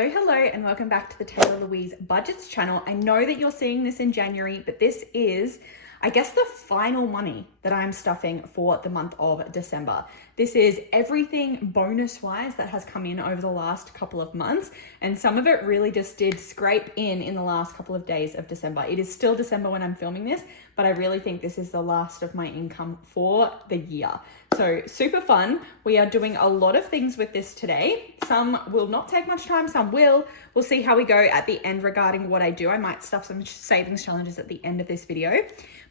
Hello, and welcome back to the Taylah Louise Budgets channel. I know that you're seeing this in January, but this is, I guess, the final money that I'm stuffing for the month of December. This is everything bonus-wise that has come in over the last couple of months, and some of it really just did scrape in the last couple of days of December. It is still December when I'm filming this, but I really think this is the last of my income for the year. So super fun. We are doing a lot of things with this today. Some will not take much time, some will. We'll see how we go at the end regarding what I do. I might stuff some savings challenges at the end of this video.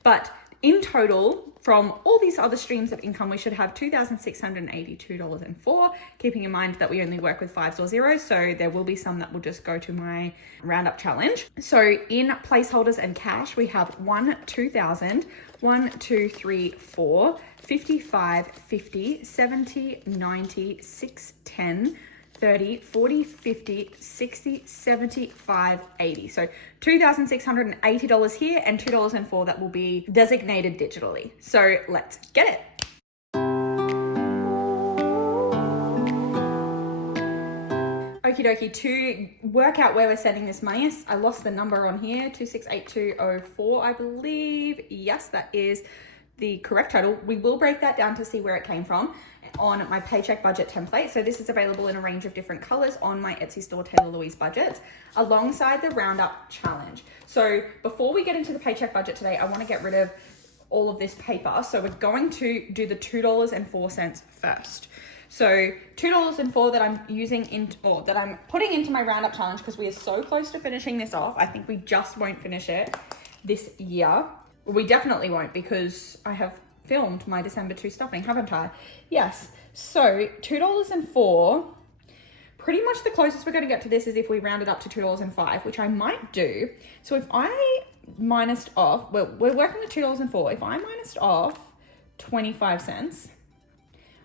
But in total, from all these other streams of income, we should have $2,682.04, keeping in mind that we only work with fives or zeros, so there will be some that will just go to my roundup challenge. So in placeholders and cash, we have 2,000, 1, 2, 3, 4, 55, 50, 70, 90, 6, 10, 30, 40, 50, 60, 75, 80. So $2,680 here and $2.04 that will be designated digitally. So let's get it. Okie dokie, to work out where we're sending this money, I lost the number on here, 268204, I believe. Yes, that is the correct total. We will break that down to see where it came from on my paycheck budget template. So this is available in a range of different colors on my Etsy store, Taylah Louise Budgets, alongside the roundup challenge. So before we get into the paycheck budget today, I want to get rid of all of this paper. So we're going to do the $2.04 first. So $2.04 that I'm using that I'm putting into my roundup challenge because we are so close to finishing this off. I think we just won't finish it this year. We definitely won't because I have filmed my December 2 stuffing, haven't I? Yes. So $2.04, pretty much the closest we're going to get to this is if we round it up to $2.05, which I might do. So if I minused off, well, we're working with $2.04. If I minused off 25 cents,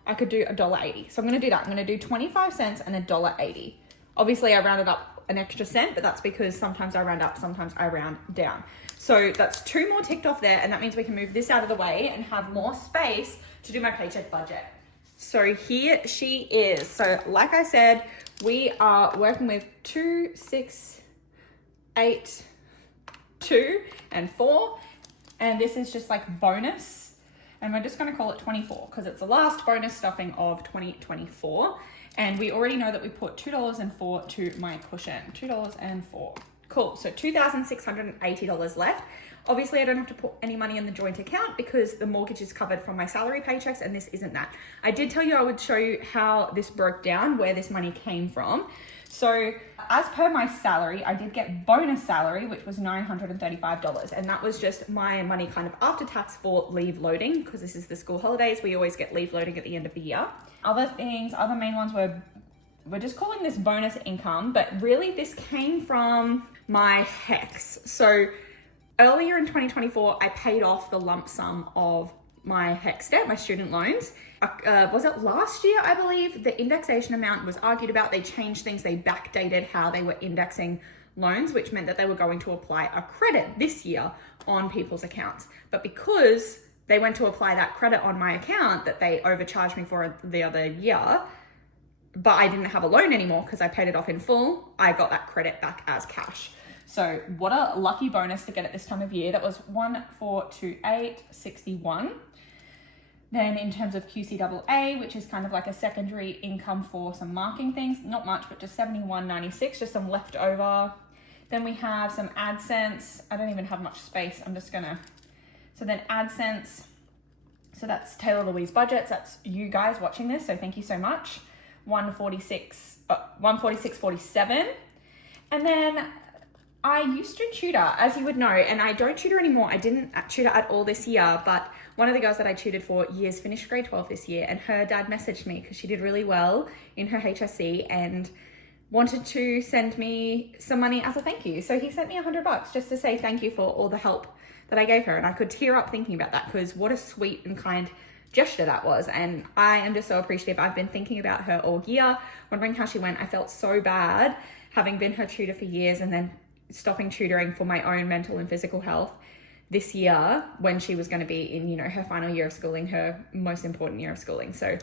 I could do $1.80. So I'm going to do that. I'm going to do 25 cents and $1.80. Obviously I rounded up an extra cent, but that's because sometimes I round up, sometimes I round down. So that's 2 more ticked off there, and that means we can move this out of the way and have more space to do my paycheck budget. So here she is. So like I said, we are working with 2, 6, 8, 2, and 4, and this is just like bonus, and we're just going to call it 24 because it's the last bonus stuffing of 2024. And we already know that we put $2.04 to my cushion. $2.04. Cool. So $2,680 left. Obviously, I don't have to put any money in the joint account because the mortgage is covered from my salary paychecks, and this isn't that. I did tell you I would show you how this broke down, where this money came from. So as per my salary, I did get bonus salary, which was $935. And that was just my money kind of after tax for leave loading, because this is the school holidays. We always get leave loading at the end of the year. Other main ones we're just calling this bonus income, but really this came from my HECS. So earlier in 2024, I paid off the lump sum of my HECS debt, my student loans. Was it last year, I believe? The indexation amount was argued about. They changed things. They backdated how they were indexing loans, which meant that they were going to apply a credit this year on people's accounts. But because they went to apply that credit on my account that they overcharged me for the other year, but I didn't have a loan anymore because I paid it off in full, I got that credit back as cash. So what a lucky bonus to get at this time of year. That was 1,428.61. Then in terms of QCAA, which is kind of like a secondary income for some marking things, not much, but just 71.96, just some leftover. Then we have some AdSense. I don't even have much space. I'm just gonna, so then AdSense, so that's Taylah Louise Budgets. That's you guys watching this, so thank you so much. 146.47. And then I used to tutor, as you would know, and I don't tutor anymore. I didn't tutor at all this year, but one of the girls that I tutored for years finished grade 12 this year, and her dad messaged me because she did really well in her HSC and wanted to send me some money as a thank you. So he sent me $100 just to say thank you for all the help that I gave her. And I could tear up thinking about that because what a sweet and kind gesture that was. And I am just so appreciative. I've been thinking about her all year, wondering how she went. I felt so bad having been her tutor for years and then stopping tutoring for my own mental and physical health this year when she was going to be in, her final year of schooling, her most important year of schooling. So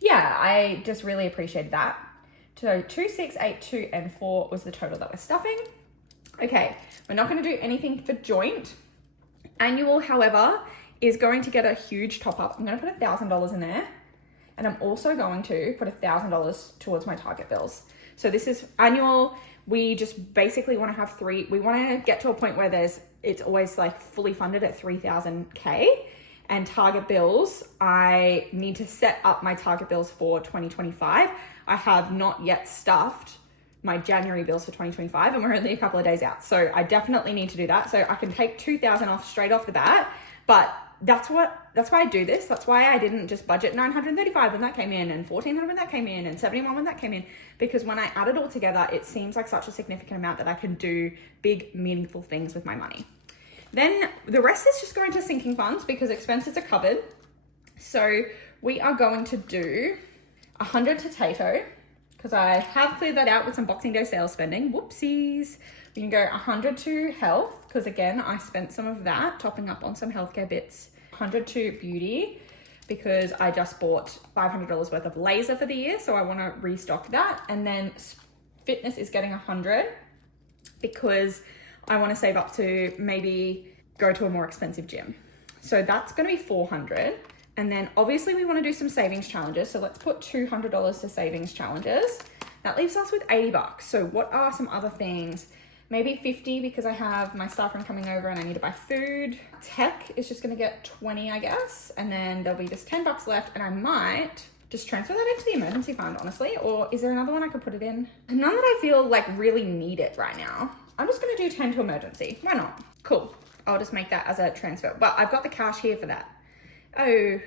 yeah, I just really appreciated that. So 2, 6, 8, 2, and 4 was the total that we're stuffing. Okay, we're not going to do anything for joint. Annual, however, is going to get a huge top up. I'm going to put $1,000 in there. And I'm also going to put $1,000 towards my target bills. So this is annual. We just basically want to have we want to get to a point where it's always like fully funded at 3,000K. And target bills, I need to set up my target bills for 2025. I have not yet stuffed my January bills for 2025 and we're only a couple of days out. So I definitely need to do that. So I can take 2,000 off straight off the bat, but that's why I do this. That's why I didn't just budget 935 when that came in and 1,400 when that came in and 71 when that came in, because when I add it all together, it seems like such a significant amount that I can do big, meaningful things with my money. Then the rest is just going to sinking funds because expenses are covered. So we are going to do 100 to Tato because I have cleared that out with some Boxing Day sales spending. Whoopsies. We can go 100 to health because again, I spent some of that topping up on some healthcare bits. 100 to beauty because I just bought $500 worth of laser for the year. So I want to restock that. And then fitness is getting 100 because I want to save up to maybe go to a more expensive gym. So that's going to be 400. And then obviously we want to do some savings challenges. So let's put $200 to savings challenges. That leaves us with $80. So what are some other things? Maybe 50 because I have my staff room coming over and I need to buy food. Tech is just going to get 20, I guess. And then there'll be just $10 left and I might just transfer that into the emergency fund, honestly. Or is there another one I could put it in? None that I feel like really need it right now. I'm just going to do 10 to emergency. Why not? Cool. I'll just make that as a transfer. But I've got the cash here for that. Oh,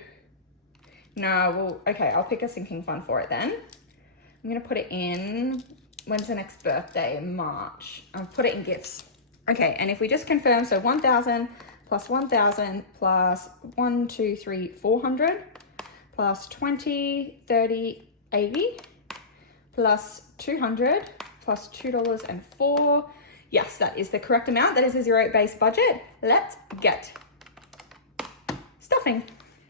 no. Well, okay. I'll pick a sinking fund for it then. I'm going to put it in. When's the next birthday? March. I'll put it in gifts. Okay. And if we just confirm, so 1,000 plus 1,000 plus 1, 2, 3, 400 plus 20, 30, 80 plus 200 plus $2.04. Yes, that is the correct amount. That is a zero-based budget. Let's get stuffing.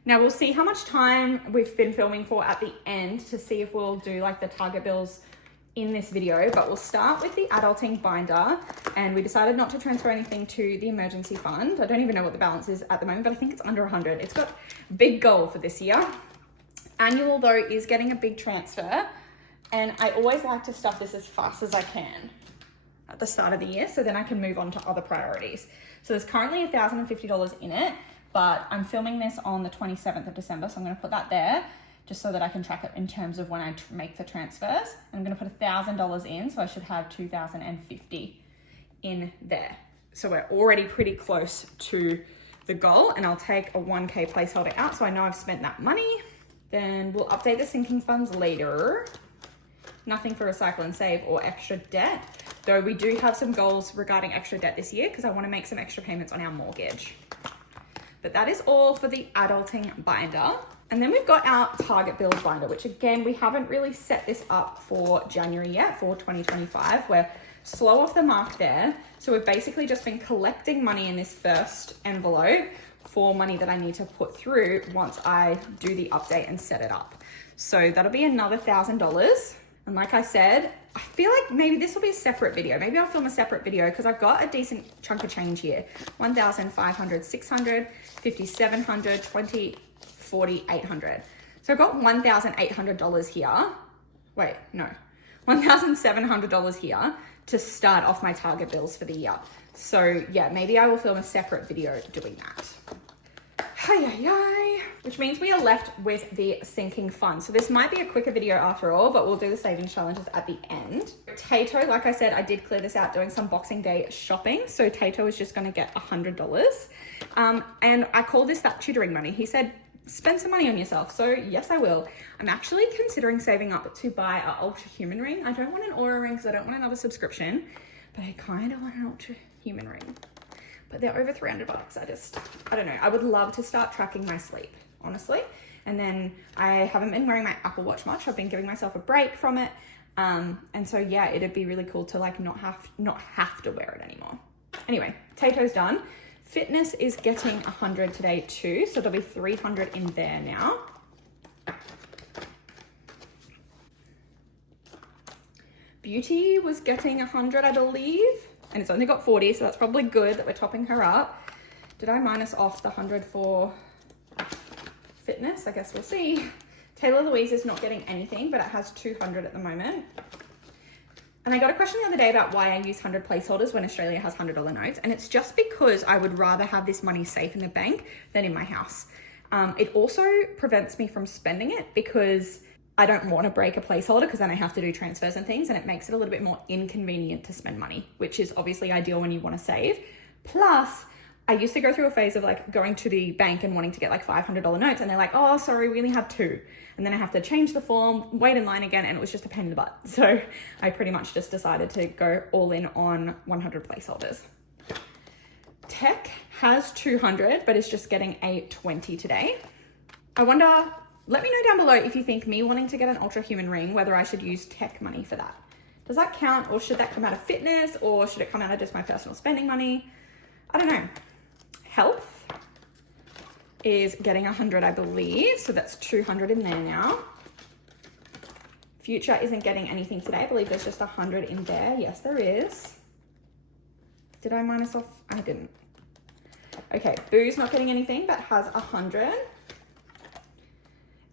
Now we'll see how much time we've been filming for at the end to see if we'll do like the target bills in this video, but we'll start with the adulting binder and we decided not to transfer anything to the emergency fund. I don't even know what the balance is at the moment, but I think it's under 100. It's got a big goal for this year. Annual though is getting a big transfer and I always like to stuff this as fast as I can at the start of the year so then I can move on to other priorities. So there's currently $1,050 in it, but I'm filming this on the 27th of December, so I'm going to put that there just so that I can track it in terms of when I make the transfers. I'm going to put $1,000 in, so I should have $2,050 in there. So we're already pretty close to the goal, and I'll take a 1K placeholder out so I know I've spent that money. Then we'll update the sinking funds later. Nothing for recycle and save or extra debt, though we do have some goals regarding extra debt this year because I want to make some extra payments on our mortgage. But that is all for the adulting binder. And then we've got our target bills binder, which again, we haven't really set this up for January yet for 2025. We're slow off the mark there. So we've basically just been collecting money in this first envelope for money that I need to put through once I do the update and set it up. So that'll be another $1,000. And like I said, I feel like maybe this will be a separate video. Maybe I'll film a separate video because I've got a decent chunk of change here. 1,500, 600, 5,700, 20, 40, 800. So I've got $1,800 here. Wait, no, $1,700 here to start off my target bills for the year. So yeah, maybe I will film a separate video doing that. Which means we are left with the sinking fund. So this might be a quicker video after all, but we'll do the savings challenges at the end. Tato, like I said, I did clear this out doing some Boxing Day shopping. So Tato is just gonna get $100. And I call this that tutoring money. He said, spend some money on yourself. So yes, I will. I'm actually considering saving up to buy an Ultra Human ring. I don't want an Aura ring because I don't want another subscription, but I kind of want an Ultra Human ring. But they're over $300. I don't know. I would love to start tracking my sleep, honestly. And then I haven't been wearing my Apple Watch much. I've been giving myself a break from it. And so yeah, it'd be really cool to like not have to wear it anymore. Anyway, Tato's done. Fitness is getting 100 today too. So there'll be 300 in there now. Beauty was getting 100, I believe, and it's only got 40, so that's probably good that we're topping her up. Did I minus off the 100 for fitness? I guess we'll see. Taylah Louise is not getting anything, but it has 200 at the moment. And I got a question the other day about why I use 100 placeholders when Australia has $100 notes. And it's just because I would rather have this money safe in the bank than in my house. It also prevents me from spending it because I don't want to break a placeholder because then I have to do transfers and things, and it makes it a little bit more inconvenient to spend money, which is obviously ideal when you want to save. Plus, I used to go through a phase of like going to the bank and wanting to get like $500 notes, and they're like, oh, sorry, we only have 2. And then I have to change the form, wait in line again, and it was just a pain in the butt. So I pretty much just decided to go all in on 100 placeholders. Tech has 200, but it's just getting a 20 today. I wonder, let me know down below if you think me wanting to get an Ultra Human ring, whether I should use tech money for that. Does that count, or should that come out of fitness, or should it come out of just my personal spending money? I don't know. Health is getting 100, I believe, so that's 200 in there now. Future isn't getting anything today. I believe there's just 100 in there. Yes, there is. Did I minus off? I didn't. Okay, Boo's not getting anything, but has 100.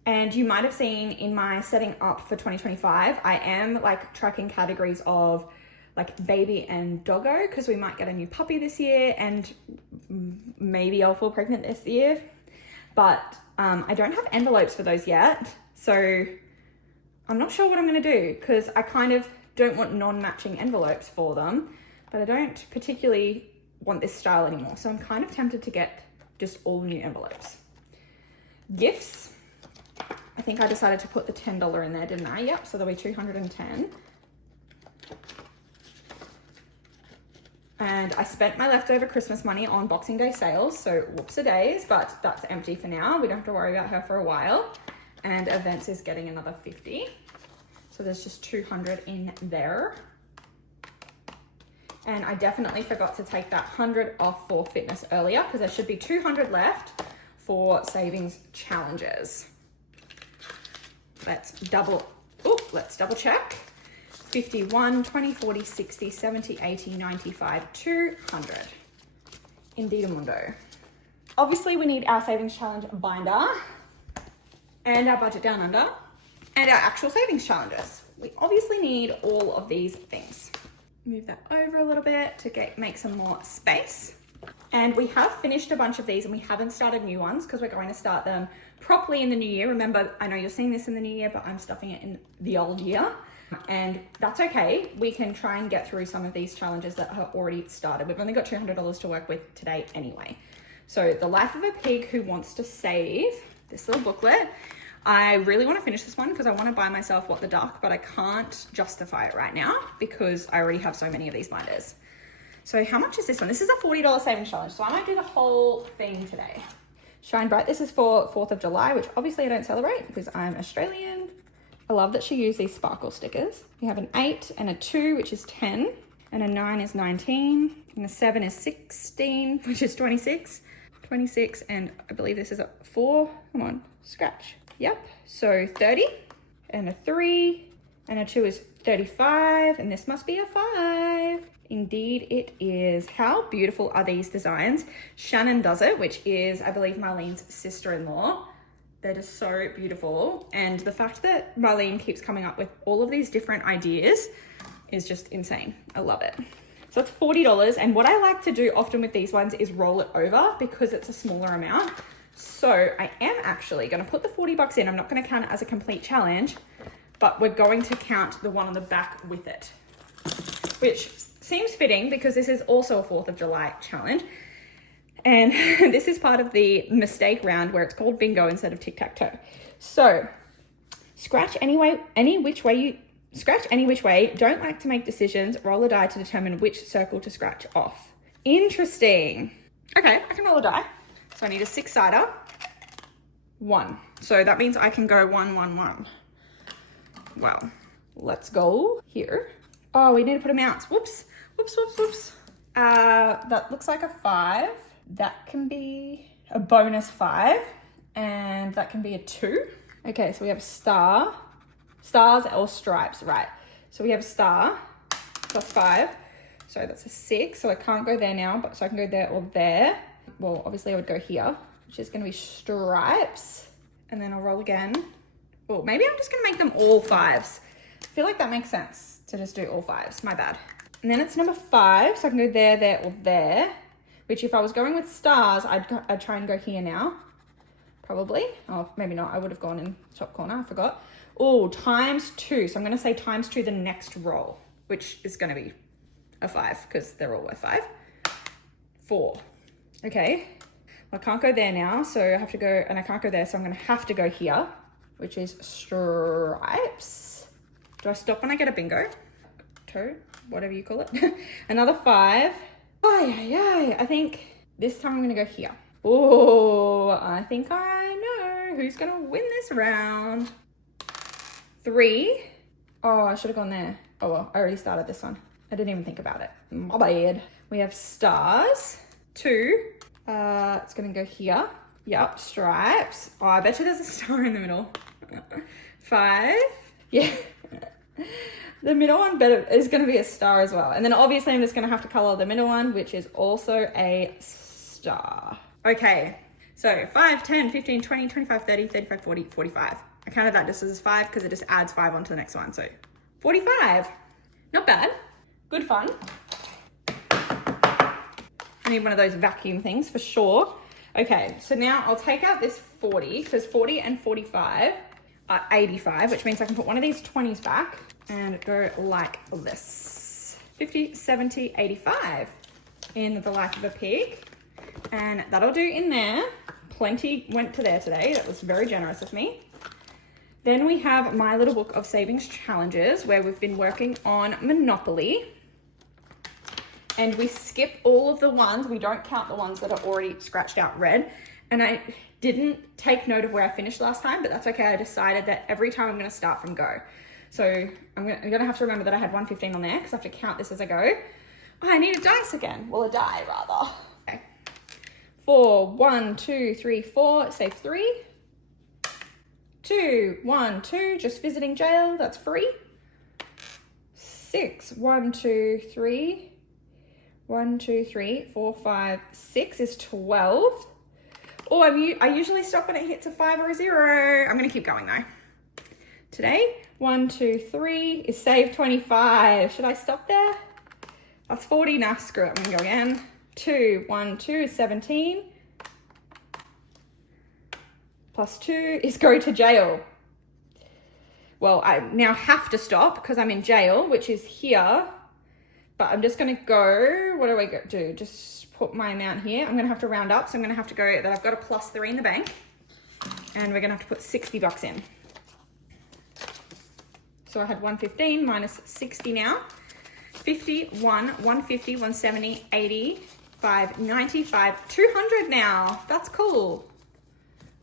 And you might have seen in my setting up for 2025, I am like tracking categories of like baby and doggo, because we might get a new puppy this year, and maybe I'll fall pregnant this year. But I don't have envelopes for those yet. So I'm not sure what I'm gonna do, because I kind of don't want non-matching envelopes for them, but I don't particularly want this style anymore. So I'm kind of tempted to get just all new envelopes. Gifts, I think I decided to put the $10 in there, didn't I? Yep, so there'll be 210. And I spent my leftover Christmas money on Boxing Day sales, so whoops-a-days, but that's empty for now. We don't have to worry about her for a while. And events is getting another 50. So there's just 200 in there. And I definitely forgot to take that 100 off for fitness earlier, because there should be 200 left for savings challenges. Let's double check. 51, 20, 40, 60, 70, 80, 95, 200. Indeed mundo. Obviously we need our savings challenge binder and our budget down under and our actual savings challenges. We obviously need all of these things. Move that over a little bit to make some more space. And we have finished a bunch of these, and we haven't started new ones because we're going to start them properly in the new year. Remember, I know you're seeing this in the new year, but I'm stuffing it in the old year. And that's okay. We can try and get through some of these challenges that have already started. We've only got $200 to work with today anyway. So the Life of a Pig Who Wants to Save, this little booklet. I really want to finish this one because I want to buy myself What the Duck, but I can't justify it right now because I already have so many of these binders. So how much is this one? This is a $40 savings challenge. So I might do the whole thing today. Shine Bright. This is for 4th of July, which obviously I don't celebrate because I'm Australian. I love that she used these sparkle stickers. We have an 8 and a 2, which is 10, and a 9 is 19, and a 7 is 16, which is 26, 26, and I believe this is a 4. Come on, scratch. Yep, so 30, and a 3, and a 2 is 35, and this must be a 5. Indeed it is. How beautiful are these designs? Shannon does it, which is, I believe, Marlene's sister-in-law. They're just so beautiful. And the fact that Marlene keeps coming up with all of these different ideas is just insane. I love it. So it's $40. And what I like to do often with these ones is roll it over because it's a smaller amount. So I am actually going to put the 40 bucks in. I'm not going to count it as a complete challenge, but we're going to count the one on the back with it, which seems fitting because this is also a 4th of July challenge. And this is part of the mistake round where it's called bingo instead of tic-tac-toe. So scratch any which way. Don't like to make decisions. Roll a die to determine which circle to scratch off. Interesting. Okay, I can roll a die. So I need a 6-sider. 1. So that means I can go 1, 1, 1. Well, let's go here. Oh, we need to put amounts. Whoops. Whoops, whoops, whoops. That looks like a 5. That can be a bonus 5. And that can be a 2. Okay, so we have stars or stripes, right? So we have a star, plus 5. So that's a 6. So I can't go there now, but so I can go there or there. Well, obviously I would go here, which is gonna be stripes. And then I'll roll again. Oh, maybe I'm just gonna make them all 5s. I feel like that makes sense to just do all 5s, my bad. And then it's number 5, so I can go there, there, or there. Which if I was going with stars, I'd try and go here now. Probably. Oh, maybe not. I would have gone in top corner. I forgot. Oh, times 2. So I'm going to say times 2 the next roll, which is going to be a 5 because they're all worth 5. 4. Okay. Well, I can't go there now, so I have to go, and I can't go there, so I'm going to have to go here, which is stripes. Do I stop when I get a bingo? 2, whatever you call it. Another 5. I think this time I'm going to go here. Oh, I think I know who's going to win this round. 3. Oh, I should have gone there. Oh, well, I already started this one. I didn't even think about it. My bad. We have stars. 2. It's going to go here. Yep, stripes. Oh, I bet you there's a star in the middle. 5. Yeah. The middle one is going to be a star as well. And then obviously I'm just going to have to color the middle one, which is also a star. Okay, so 5, 10, 15, 20, 25, 30, 35, 40, 45. I counted that just as 5 because it just adds 5 onto the next one. So 45. Not bad. Good fun. I need one of those vacuum things for sure. Okay, so now I'll take out this 40 because 40 and 45 are 85, which means I can put one of these 20s back and go like this. 50, 70, 85 in the life of a pig. And that'll do in there. Plenty went to there today. That was very generous of me. Then we have my little book of savings challenges where we've been working on Monopoly. And we skip all of the ones. We don't count the ones that are already scratched out red. And I didn't take note of where I finished last time, but that's okay. I decided that every time I'm going to start from go. So I'm going to have to remember that I had 115 on there because I have to count this as I go. Oh, I need a dice again. Well, a die rather. Okay. 4, 1, 2, 3, 4. Save 3. 2, 1, 2. Just visiting jail. That's free. 6, 1, 2, 3. 1, 2, 3, 4, 5, 6 is 12. Oh, I usually stop when it hits a 5 or a 0. I'm going to keep going though. Today, 1, 2, 3 is save 25. Should I stop there? That's 40. Nah, screw it. I'm going to go again. 2, 1, 2 is 17. Plus 2 is go to jail. Well, I now have to stop because I'm in jail, which is here. But I'm just going to go, what do I do? Just put my amount here. I'm going to have to round up. So I'm going to have to go that I've got a plus 3 in the bank. And we're going to have to put 60 bucks in. So I had 115 minus 60 now. 51, 150, 170, 85, 95, 200 now. That's cool.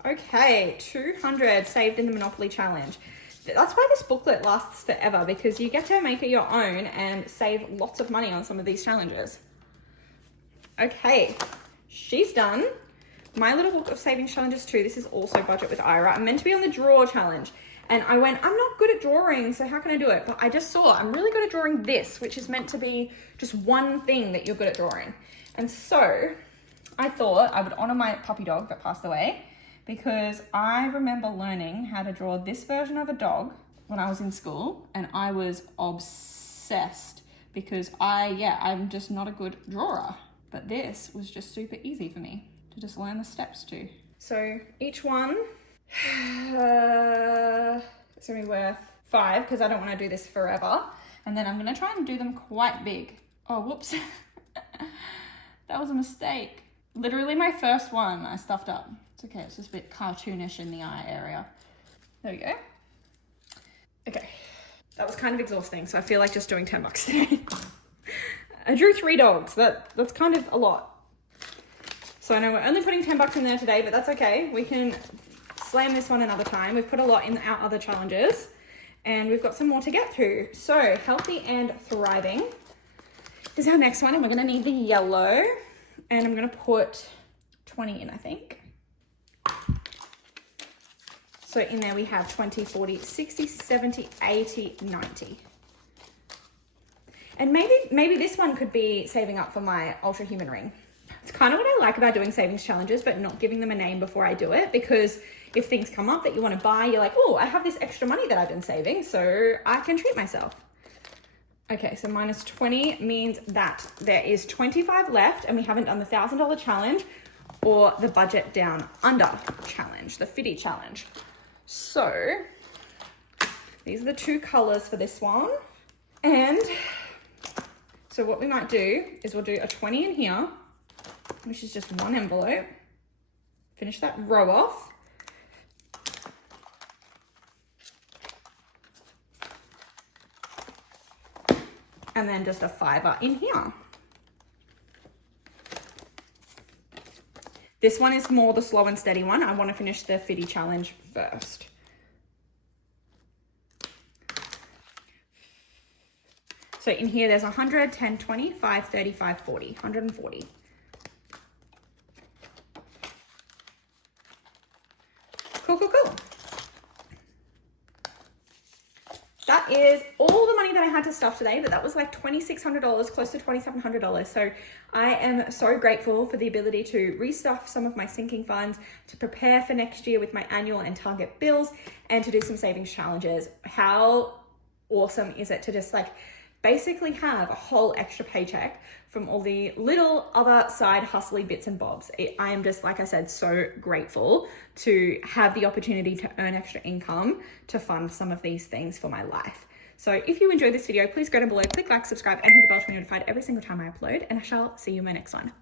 Okay, 200 saved in the Monopoly challenge. That's why this booklet lasts forever, because you get to make it your own and save lots of money on some of these challenges. Okay, she's done. My little book of savings challenges too. This is also budget with Ira. I'm meant to be on the draw challenge. And I went, I'm not good at drawing, so how can I do it? But I just saw I'm really good at drawing this, which is meant to be just one thing that you're good at drawing. And so I thought I would honor my puppy dog that passed away, because I remember learning how to draw this version of a dog when I was in school, and I was obsessed because I'm just not a good drawer. But this was just super easy for me to just learn the steps to. So each one it's gonna be worth 5 because I don't want to do this forever. And then I'm gonna try and do them quite big. Oh, whoops. That was a mistake. Literally my first one I stuffed up. It's okay, it's just a bit cartoonish in the eye area. There we go. Okay, that was kind of exhausting, so I feel like just doing 10 bucks today. I drew 3 dogs, that's kind of a lot. So I know we're only putting 10 bucks in there today, but that's okay. We can slam this one another time. We've put a lot in our other challenges, and we've got some more to get through. So healthy and thriving is our next one, and we're gonna need the yellow, and I'm gonna put 20 in, I think. So in there we have 20, 40, 60, 70, 80, 90. And maybe this one could be saving up for my Ultra Human ring. It's kind of what I like about doing savings challenges, but not giving them a name before I do it, because if things come up that you want to buy, you're like, oh, I have this extra money that I've been saving, so I can treat myself. Okay, so minus 20 means that there is 25 left and we haven't done the $1,000 challenge or the budget down under challenge, the fitty challenge. So these are the two colors for this one. And so what we might do is we'll do a 20 in here, which is just one envelope. Finish that row off. And then just a $5 in here. This one is more the slow and steady one. I want to finish the fitty challenge first. So in here, there's 100, 10, 20, 5, 30, 5, 40, 140. Cool, cool, cool. That is all the money that I had to stuff today, but that was like $2,600, close to $2,700. So I am so grateful for the ability to restuff some of my sinking funds, to prepare for next year with my annual and target bills, and to do some savings challenges. How awesome is it to just like basically have a whole extra paycheck from all the little other side hustly bits and bobs. I am just, like I said, so grateful to have the opportunity to earn extra income to fund some of these things for my life. So if you enjoyed this video, please go down below, click like, subscribe, and hit the bell to be notified every single time I upload, and I shall see you in my next one.